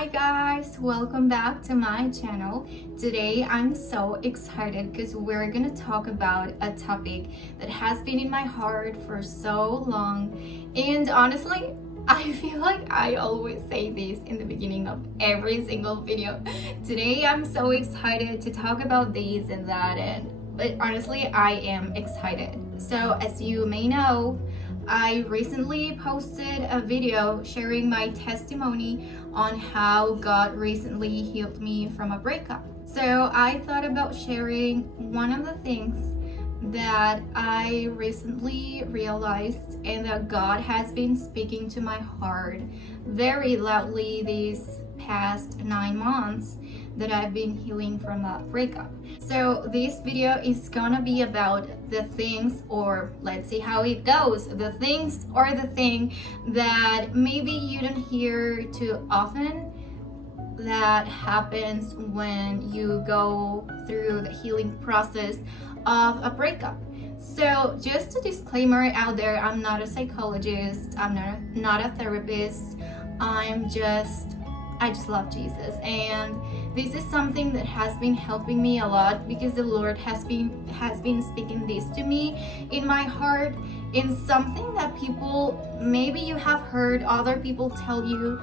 Hi guys, welcome back to my channel. Today I'm so excited because we're gonna talk about a topic that has been in my heart for so long, and honestly I feel like I always say this in the beginning of every single video. Today I'm so excited to talk about this and that, but honestly I am excited. So as you may know, I recently posted a video sharing my testimony on how God recently healed me from a breakup. So I thought about sharing one of the things that I recently realized and that God has been speaking to my heart very loudly these past 9 months that I've been healing from a breakup. So this video is gonna be about the things, or let's see how it goes, the things or the thing that maybe you don't hear too often that happens when you go through the healing process of a breakup. So just a disclaimer out there, I'm not a psychologist, I'm not a therapist, I just love Jesus, and this is something that has been helping me a lot because the Lord has been speaking this to me in my heart, in something that people, maybe you have heard other people tell you,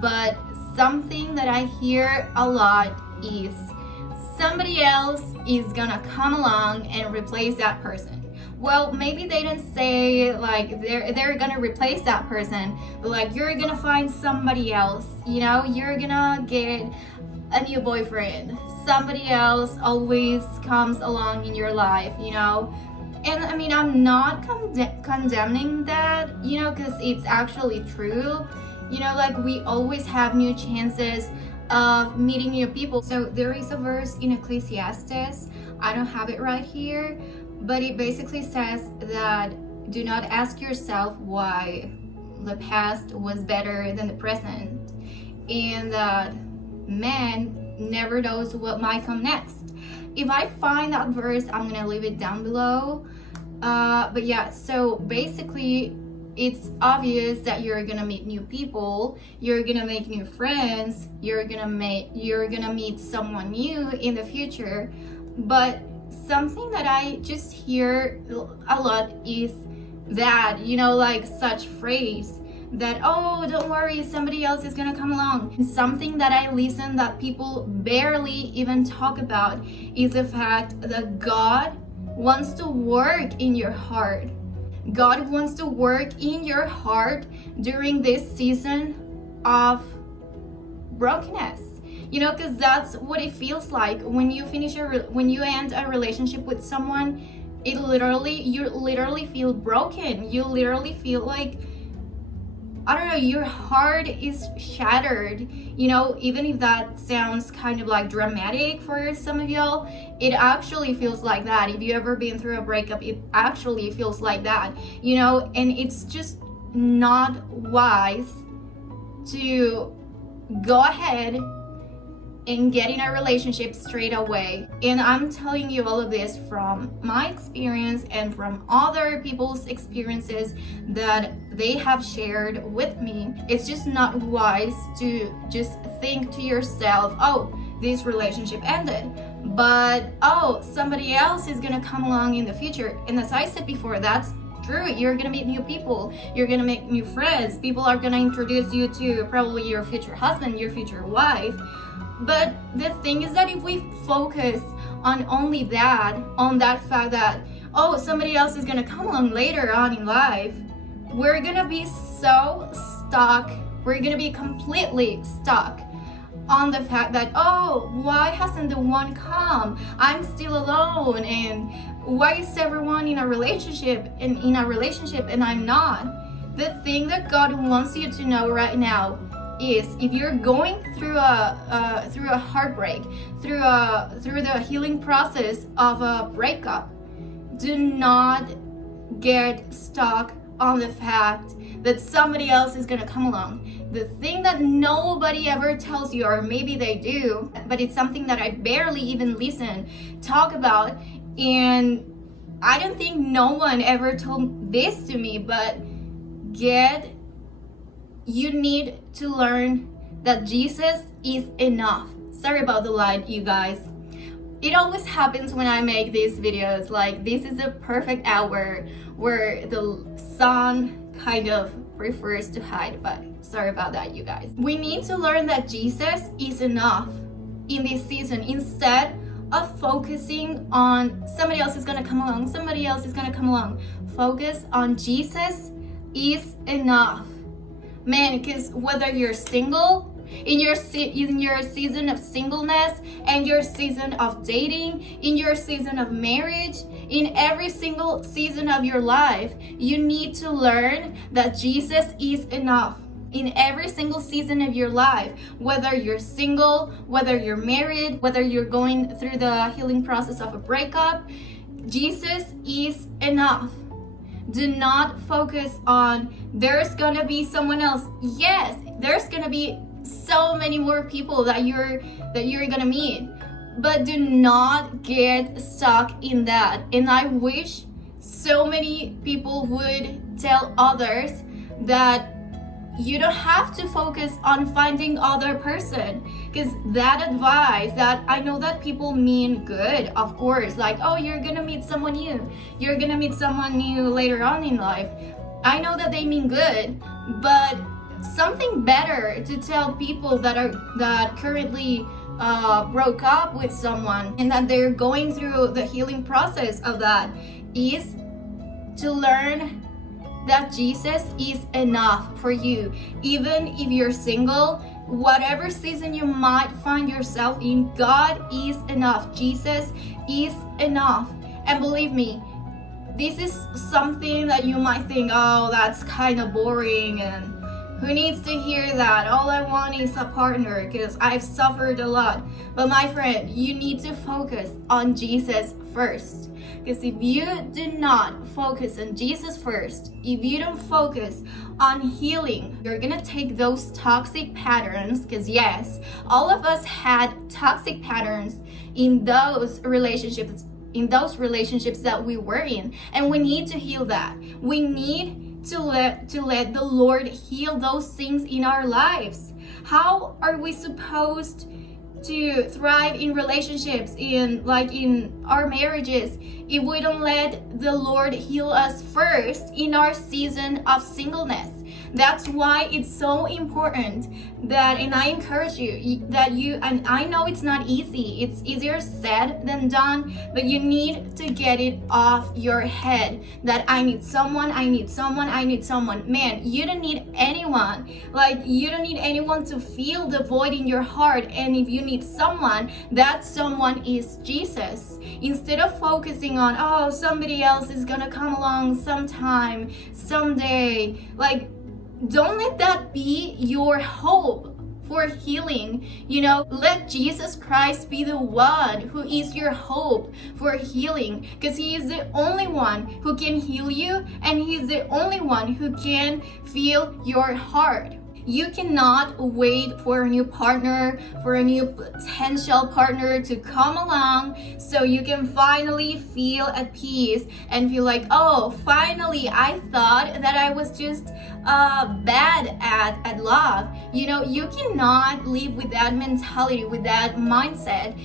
but something that I hear a lot is somebody else is gonna come along and replace that person. Well, maybe they didn't say like they're gonna replace that person, but like you're gonna find somebody else, you're gonna get a new boyfriend. Somebody else always comes along in your life, And I mean, I'm not condemning that, because it's actually true. Like we always have new chances of meeting new people. So there is a verse in Ecclesiastes, I don't have it right here, but it basically says that do not ask yourself why the past was better than the present, and that man never knows what might come next. If I find that verse, I'm gonna leave it down below. But yeah, so basically it's obvious that you're gonna meet new people, you're gonna make new friends, you're gonna meet someone new in the future. But something that I just hear a lot is that, like such phrase that, oh, don't worry, somebody else is gonna come along. And something that I listen that people barely even talk about is the fact that God wants to work in your heart. God wants to work in your heart during this season of brokenness. Because that's what it feels like when you when you end a relationship with someone. You literally feel broken. You literally feel like, I don't know, your heart is shattered. Even if that sounds kind of like dramatic for some of y'all, it actually feels like that. If you ever been through a breakup, it actually feels like that. And it's just not wise to go ahead and get in a relationship straight away. And I'm telling you all of this from my experience and from other people's experiences that they have shared with me. It's just not wise to just think to yourself, oh, this relationship ended, but oh, somebody else is gonna come along in the future. And as I said before, that's true. You're gonna meet new people, you're gonna make new friends, people are gonna introduce you to probably your future husband, your future wife. But the thing is that if we focus on only that, on that fact that, oh, somebody else is gonna come along later on in life, we're gonna be so stuck, we're gonna be completely stuck on the fact that, oh, why hasn't the one come? I'm still alone, and why is everyone in a relationship and I'm not? The thing that God wants you to know right now is, if you're going through a heartbreak, through the healing process of a breakup, do not get stuck on the fact that somebody else is gonna come along. The thing that nobody ever tells you, or maybe they do, but it's something that I barely even talk about, and I don't think no one ever told this to me, but you need to learn that Jesus is enough. Sorry about the light, you guys. It always happens when I make these videos. Like, this is a perfect hour where the sun kind of prefers to hide, but sorry about that, you guys. We need to learn that Jesus is enough in this season, instead of focusing on somebody else is gonna come along, somebody else is gonna come along. Focus on Jesus is enough. Man, because whether you're single, in your season of singleness, and your season of dating, in your season of marriage, in every single season of your life, you need to learn that Jesus is enough. In every single season of your life, whether you're single, whether you're married, whether you're going through the healing process of a breakup, Jesus is enough. Do not focus on there's gonna be someone else. Yes, there's gonna be so many more people that you're gonna meet, but do not get stuck in that. And I wish so many people would tell others that you don't have to focus on finding other person, because that advice, that I know that people mean good, of course, like, oh, you're gonna meet someone new, you're gonna meet someone new later on in life. I know that they mean good, but something better to tell people that currently broke up with someone and that they're going through the healing process of that is to learn that Jesus is enough for you. Even if you're single, whatever season you might find yourself in, God is enough. Jesus is enough. And believe me, this is something that you might think, oh, that's kind of boring, and who needs to hear that? All I want is a partner, because I've suffered a lot. But my friend, you need to focus on Jesus first. Because if you do not focus on Jesus first, if you don't focus on healing, you're gonna take those toxic patterns, because yes, all of us had toxic patterns in those relationships that we were in, and we need to heal that. We need to let the Lord heal those things in our lives. How are we supposed to thrive in relationships, in our marriages, if we don't let the Lord heal us first in our season of singleness? That's why it's so important that, and I encourage you that and I know it's not easy, it's easier said than done, but you need to get it off your head that I need someone. Man, you don't need anyone. You don't need anyone to fill the void in your heart. And if you need someone, that someone is Jesus. Instead of focusing on, oh, somebody else is gonna come along sometime, someday, don't let that be your hope for healing. Let Jesus Christ be the one who is your hope for healing, because he is the only one who can heal you, and he's the only one who can feel your heart. You cannot wait for a new partner, for a new potential partner to come along so you can finally feel at peace and feel like, oh, finally, I thought that I was just bad at love. You cannot live with that mentality, with that mindset.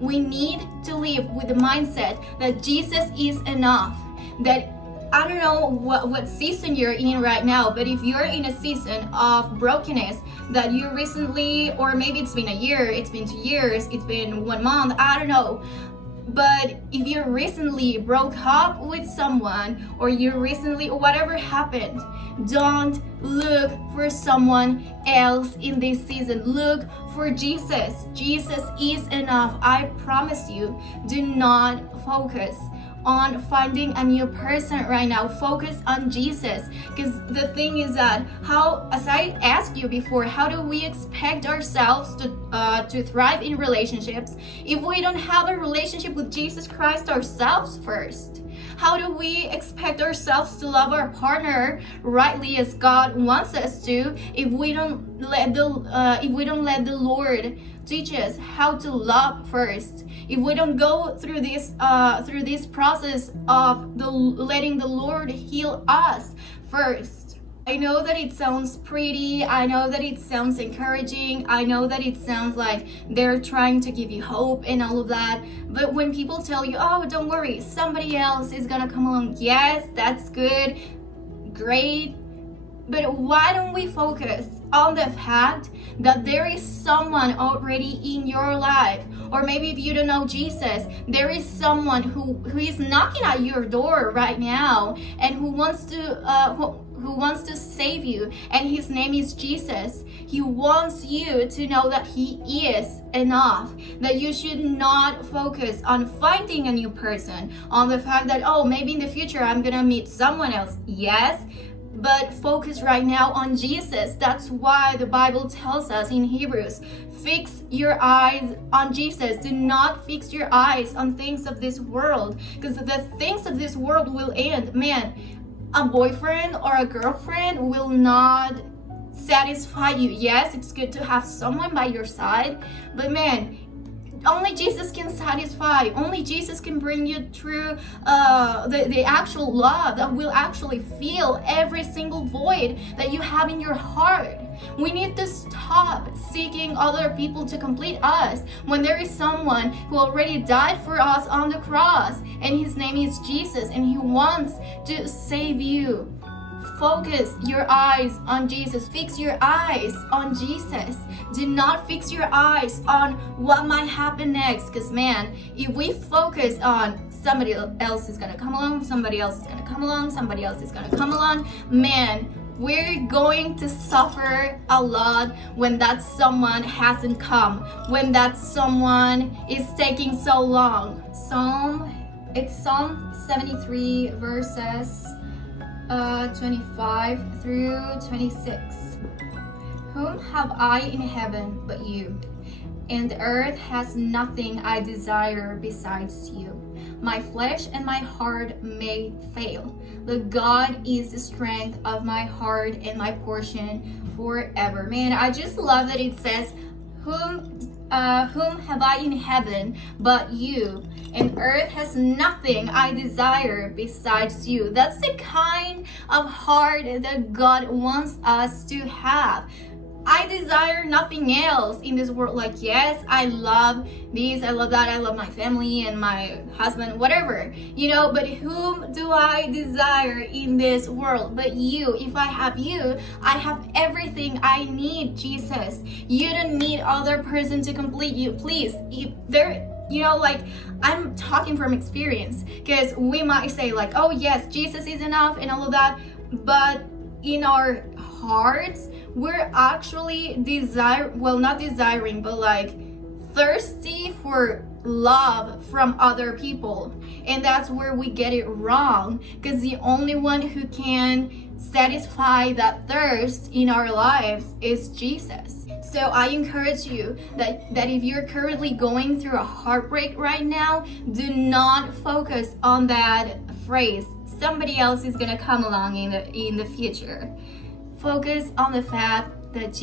We need to live with the mindset that Jesus is enough. That I don't know what season you're in right now, but if you're in a season of brokenness that you recently, or maybe it's been a year, it's been 2 years, it's been 1 month, I don't know. But if you recently broke up with someone, or whatever happened, don't look for someone else in this season. Look for Jesus. Jesus is enough. I promise you. Do not focus on finding a new person right now. Focus on Jesus, because the thing is that, as I asked you before, how do we expect ourselves to thrive in relationships if we don't have a relationship with Jesus Christ ourselves first? How do we expect ourselves to love our partner rightly as God wants us to if we don't let the Lord teach us how to love first? If we don't go through this process of letting the Lord heal us first. I know that it sounds pretty, I know that it sounds encouraging, I know that it sounds like they're trying to give you hope and all of that, but when people tell you, oh, don't worry, somebody else is gonna come along, yes, that's good, great, but why don't we focus on the fact that there is someone already in your life? Or maybe if you don't know Jesus, there is someone who is knocking at your door right now and who wants to save you, and his name is Jesus. He wants you to know that he is enough, that you should not focus on finding a new person, on the fact that, oh, maybe in the future I'm gonna meet someone else. Yes, but focus right now on Jesus. That's why the Bible tells us in Hebrews, fix your eyes on Jesus. Do not fix your eyes on things of this world, because the things of this world will end. Man, a boyfriend or a girlfriend will not satisfy you. Yes, it's good to have someone by your side, but man, only Jesus can satisfy. Only Jesus can bring you through the actual love that will actually fill every single void that you have in your heart. We need to stop seeking other people to complete us when there is someone who already died for us on the cross, and his name is Jesus, and he wants to save you. Focus your eyes on Jesus. Fix your eyes on Jesus. Do not fix your eyes on what might happen next. Because man, if we focus on somebody else is gonna come along, somebody else is gonna come along, somebody else is gonna come along, man, we're going to suffer a lot when that someone hasn't come, when that someone is taking so long. It's Psalm 73 verses 25 through 26. Whom have I in heaven but you? And the earth has nothing I desire besides you. My flesh and my heart may fail, but God is the strength of my heart and my portion forever. Man, I just love that it says, whom have I in heaven but you? And earth has nothing I desire besides you. That's the kind of heart that God wants us to have. I desire nothing else in this world. Like, yes, I love this, I love that, I love my family and my husband, whatever, but whom do I desire in this world but you? If I have you, I have everything I need, Jesus. You don't need other person to complete you. Please, if there, I'm talking from experience, because we might say like, oh yes, Jesus is enough and all of that, but in our hearts, we're actually not desiring, but like thirsty for love from other people. And that's where we get it wrong, because the only one who can satisfy that thirst in our lives is Jesus. So I encourage you that if you're currently going through a heartbreak right now, do not focus on that phrase, somebody else is gonna come along in the future. Focus on the fact that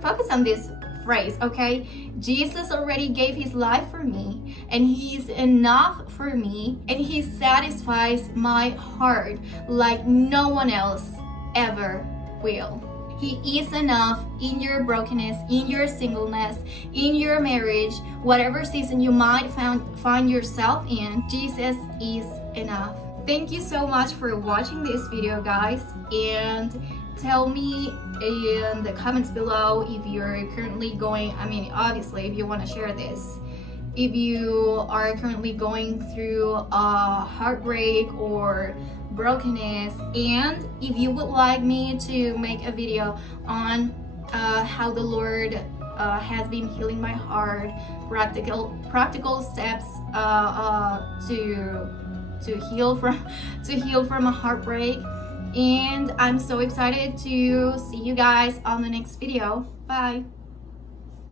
focus on this phrase, okay? Jesus already gave his life for me, and he's enough for me, and he satisfies my heart like no one else ever will. He is enough in your brokenness, in your singleness, in your marriage, whatever season you might find yourself in, Jesus is enough. Thank you so much for watching this video, guys, and tell me in the comments below if you're currently obviously if you want to share this, if you are currently going through a heartbreak or brokenness, and if you would like me to make a video on how the Lord has been healing my heart, practical steps to heal from a heartbreak. And I'm so excited to see you guys on the next video. Bye.